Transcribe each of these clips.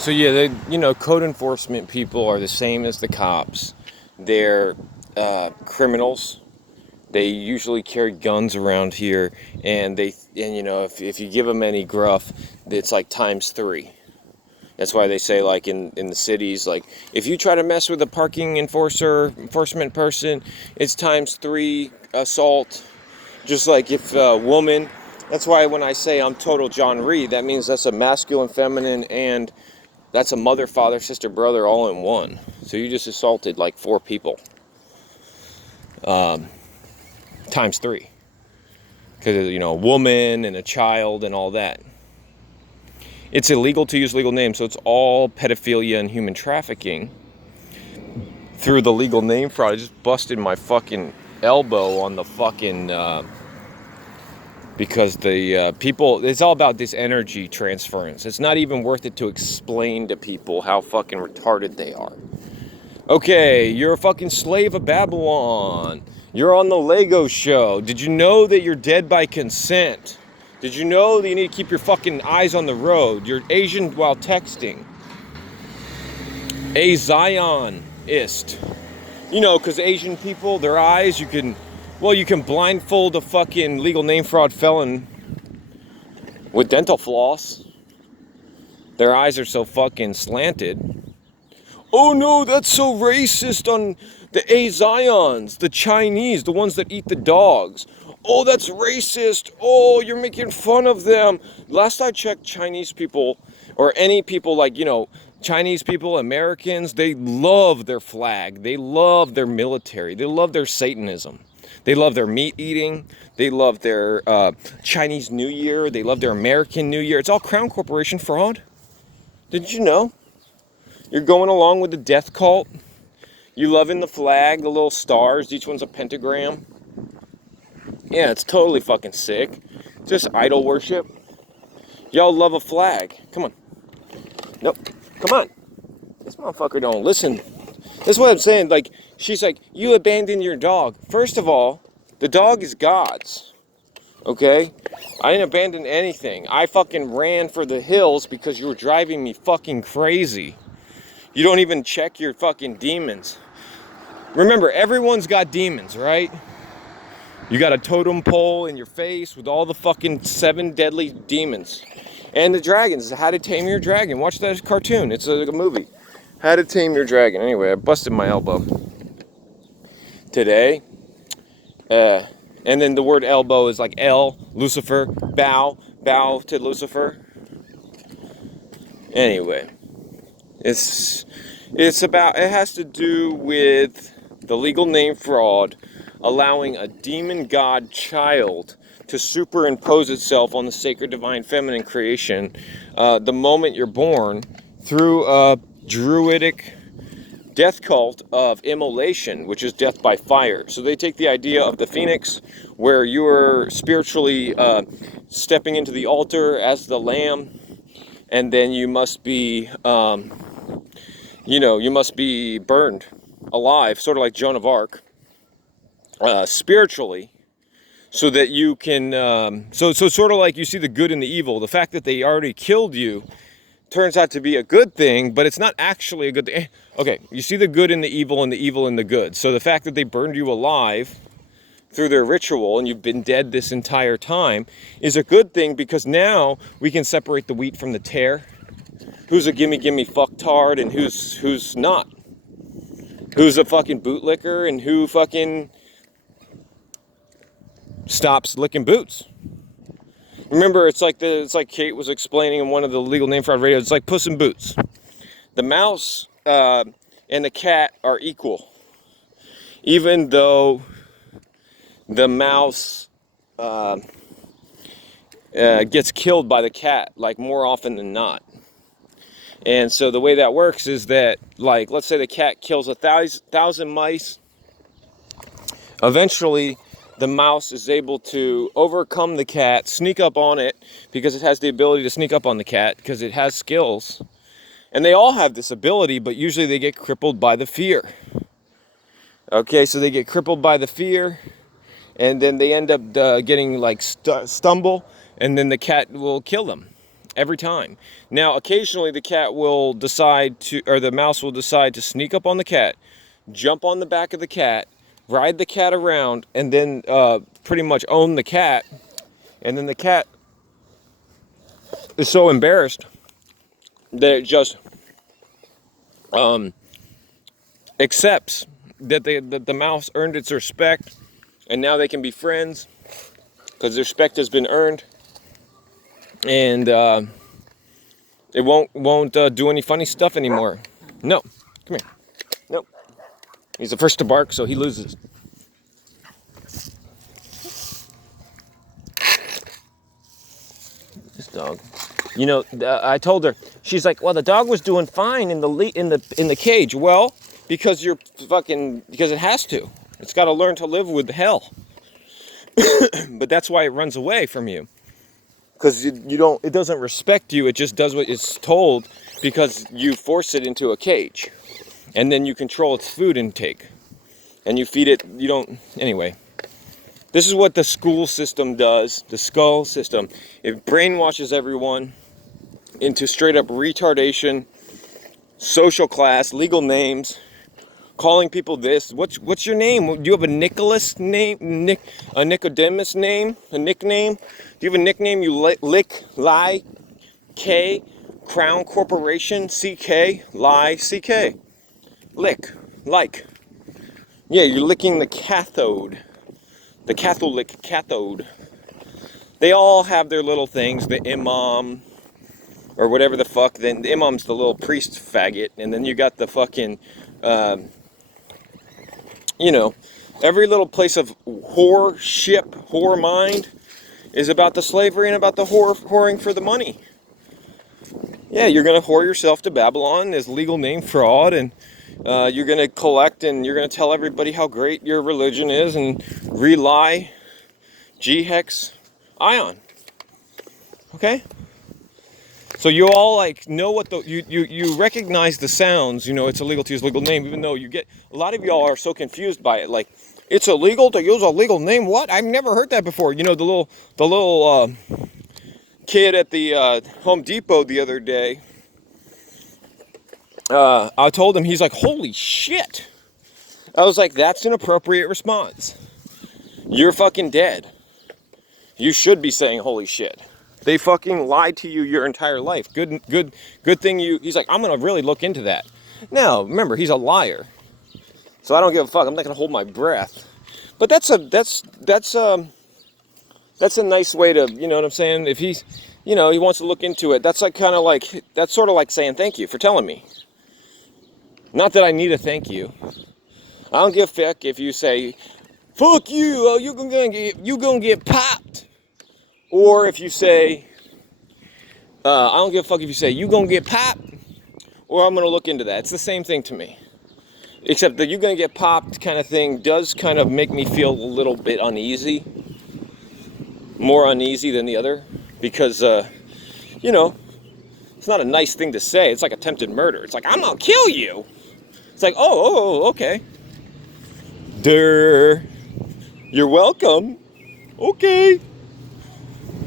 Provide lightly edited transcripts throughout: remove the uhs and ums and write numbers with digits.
So yeah, code enforcement people are the same as the cops. They're criminals. They usually carry guns around here, and if you give them any gruff, it's like times three. That's why they say, like, in the cities, like, if you try to mess with a parking enforcement person, it's times three assault. Just like if a woman, that's why when I say I'm total John Reed, that means that's a masculine, feminine, and that's a mother, father, sister, brother all in one. So you just assaulted like four people. Times three. Because, a woman and a child and all that. It's illegal to use legal names, so it's all pedophilia and human trafficking through the legal name fraud. I just busted my fucking elbow on the fucking, because the people, it's all about this energy transference. It's not even worth it to explain to people how fucking retarded they are. Okay, you're a fucking slave of Babylon. You're on the Lego show. Did you know that you're dead by consent? Did you know that you need to keep your fucking eyes on the road? You're Asian while texting. A Zionist. Because Asian people, their eyes, you can blindfold a fucking legal name fraud felon with dental floss. Their eyes are so fucking slanted. Oh no, that's so racist on the Asians, the Chinese, the ones that eat the dogs. Oh, that's racist. Oh, you're making fun of them. Last I checked, Chinese people, or any people like, Chinese people, Americans, they love their flag. They love their military. They love their Satanism. They love their meat eating. They love their Chinese New Year. They love their American New Year. It's all Crown Corporation fraud. Didn't you know? You're going along with the death cult. You loving the flag, the little stars. Each one's a pentagram. Yeah, it's totally fucking sick. Just idol worship. Y'all love a flag. Come on. Nope. Come on. This motherfucker don't listen. That's what I'm saying. Like, she's like, you abandoned your dog. First of all, the dog is God's. Okay? I didn't abandon anything. I fucking ran for the hills because you were driving me fucking crazy. You don't even check your fucking demons. Remember, everyone's got demons, right? You got a totem pole in your face with all the fucking 7 deadly demons. And the dragons, How to Tame Your Dragon. Watch that cartoon. It's a movie. How to Tame Your Dragon. Anyway, I busted my elbow today. And then the word elbow is like L, Lucifer, bow to Lucifer. Anyway. It has to do with the legal name fraud, allowing a demon god child to superimpose itself on the sacred divine feminine creation the moment you're born through a druidic death cult of immolation, which is death by fire. So they take the idea of the phoenix, where you are spiritually stepping into the altar as the lamb, and then you must be you must be burned alive, sort of like Joan of Arc, spiritually, so that you can, so sort of like you see the good and the evil. The fact that they already killed you turns out to be a good thing, but it's not actually a good thing. Okay, you see the good and the evil and the evil and the good. So the fact that they burned you alive through their ritual and you've been dead this entire time is a good thing, because now we can separate the wheat from the tare. Who's a gimme fucktard and who's not? Who's a fucking bootlicker and who fucking stops licking boots? Remember, it's like Kate was explaining in one of the legal name fraud videos. It's like Puss in Boots. The mouse and the cat are equal, even though the mouse gets killed by the cat, like, more often than not. And so the way that works is that, like, let's say the cat kills 1,000 mice. Eventually, the mouse is able to overcome the cat, sneak up on it, because it has the ability to sneak up on the cat, because it has skills. And they all have this ability, but usually they get crippled by the fear. Okay, so they get crippled by the fear, and then they end up getting, like, stumble, and then the cat will kill them. every time. Now, occasionally the cat will decide to, or the mouse will decide to sneak up on the cat, jump on the back of the cat, ride the cat around, and then pretty much own the cat. And then the cat is so embarrassed that it just accepts that the mouse earned its respect, and now they can be friends because their respect has been earned, and it won't do any funny stuff anymore. No, come here. Nope. He's the first to bark, so he loses. This dog. You know, I told her. She's like, "Well, the dog was doing fine in the cage." Well, because because it has to. It's got to learn to live with hell. But that's why it runs away from you. Because it doesn't respect you. It just does what it's told because you force it into a cage, and then you control its food intake, and you feed it. Anyway. This is what the school system does. The skull system. It brainwashes everyone into straight up retardation, social class, legal names, calling people this. What's your name? Do you have a Nicholas name? A Nicodemus name? A nickname? Do you have a nickname? You lick, lie, K, Crown Corporation, CK, lie, CK. Lick, like. Yeah, you're licking the cathode. The Catholic cathode. They all have their little things. The imam, or whatever the fuck. Then the imam's the little priest faggot, and then you got the fucking, every little place of whore mind is about the slavery and about the whoring for the money. Yeah, you're gonna whore yourself to Babylon as legal name fraud, and you're going to collect and you're going to tell everybody how great your religion is and rely G-hex ion. Okay? So you all like know what you recognize the sounds, it's illegal to use legal name, even though a lot of y'all are so confused by it. Like, it's illegal to use a legal name? What? I've never heard that before. The little kid at the Home Depot the other day, I told him, he's like, holy shit. I was like, that's an appropriate response. You're fucking dead. You should be saying holy shit. They fucking lied to you your entire life. Good thing he's like, I'm going to really look into that. Now, remember, he's a liar. So I don't give a fuck. I'm not going to hold my breath. But that's a nice way to, you know what I'm saying? If he's, he wants to look into it. That's that's sort of like saying thank you for telling me. Not that I need a thank you. I don't give a fuck if you say, fuck you, you're gonna get popped. Or if you say, I don't give a fuck if you say, you gonna get popped, or I'm gonna look into that. It's the same thing to me. Except that you're gonna get popped kind of thing does kind of make me feel a little bit uneasy. More uneasy than the other. Because, it's not a nice thing to say. It's like attempted murder. It's like, I'm gonna kill you. It's like, oh, okay. Durr. You're welcome. Okay.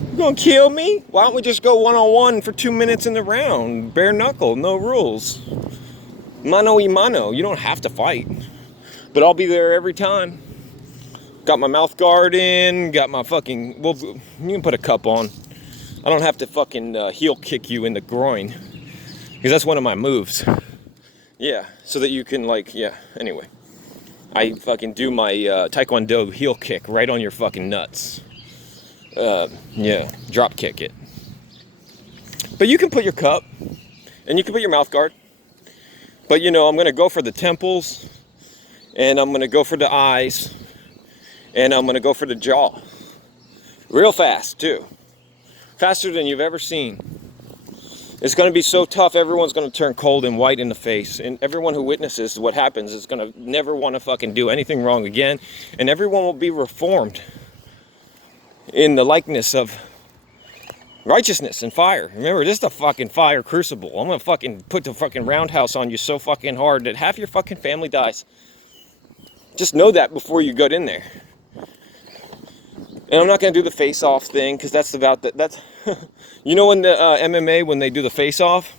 You're gonna kill me? Why don't we just go one-on-one for 2 minutes in the round? Bare knuckle, no rules. Mano y mano. You don't have to fight. But I'll be there every time. Got my mouth guard in. Got my fucking... Well, you can put a cup on. I don't have to fucking heel kick you in the groin. Because that's one of my moves. Yeah, so that you can anyway. I fucking do my Taekwondo heel kick right on your fucking nuts. Yeah, drop kick it. But you can put your cup, and you can put your mouth guard. But I'm going to go for the temples, and I'm going to go for the eyes, and I'm going to go for the jaw. Real fast, too. Faster than you've ever seen. It's going to be so tough, everyone's going to turn cold and white in the face. And everyone who witnesses what happens is going to never want to fucking do anything wrong again. And everyone will be reformed in the likeness of righteousness and fire. Remember, this is a fucking fire crucible. I'm going to fucking put the fucking roundhouse on you so fucking hard that half your fucking family dies. Just know that before you get in there. And I'm not going to do the face-off thing because that's about that. That's you know, when the MMA, when they do the face-off,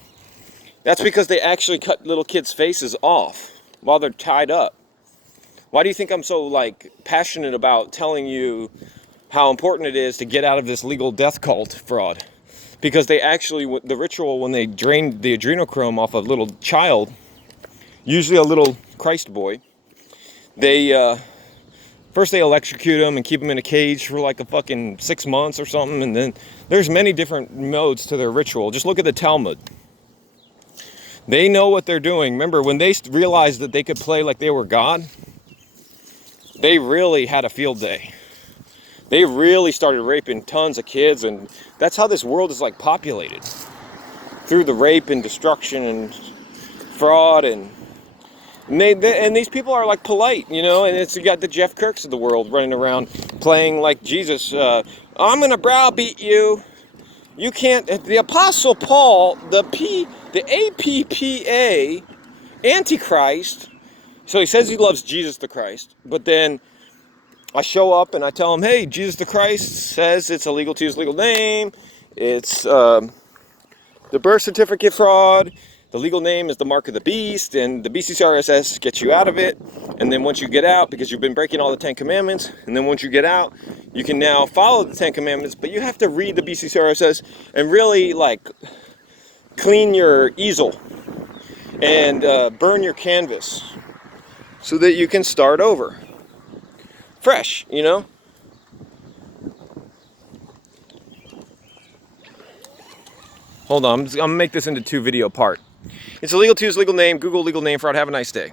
that's because they actually cut little kids' faces off while they're tied up. Why do you think I'm so like passionate about telling you how important it is to get out of this legal death cult fraud? Because they actually, the ritual, when they drain the adrenochrome off a little child, usually a little Christ boy, they first they electrocute them and keep them in a cage for like a fucking 6 months or something, and then there's many different modes to their ritual. Just look at the Talmud. They know what they're doing. Remember, when they realized that they could play like they were God, they really had a field day. They really started raping tons of kids, and that's how this world is like populated. Through the rape and destruction and fraud, and these people are like polite, you know, and you got the Jeff Kirks of the world running around playing like Jesus. I'm gonna browbeat you. You can't. The Apostle Paul, the APPA, Antichrist. So he says he loves Jesus the Christ, but then I show up and I tell him, hey, Jesus the Christ says it's illegal to use legal name. It's the birth certificate fraud. The legal name is the mark of the beast, and the BCCRSS gets you out of it. And then once you get out, because you've been breaking all the 10 commandments, and then once you get out, you can now follow the 10 commandments, but you have to read the BCCRSS and really like clean your easel and burn your canvas so that you can start over fresh, you know. Hold on, I'm gonna make this into 2 video part. It's illegal to use legal name. Google legal name fraud. Have a nice day.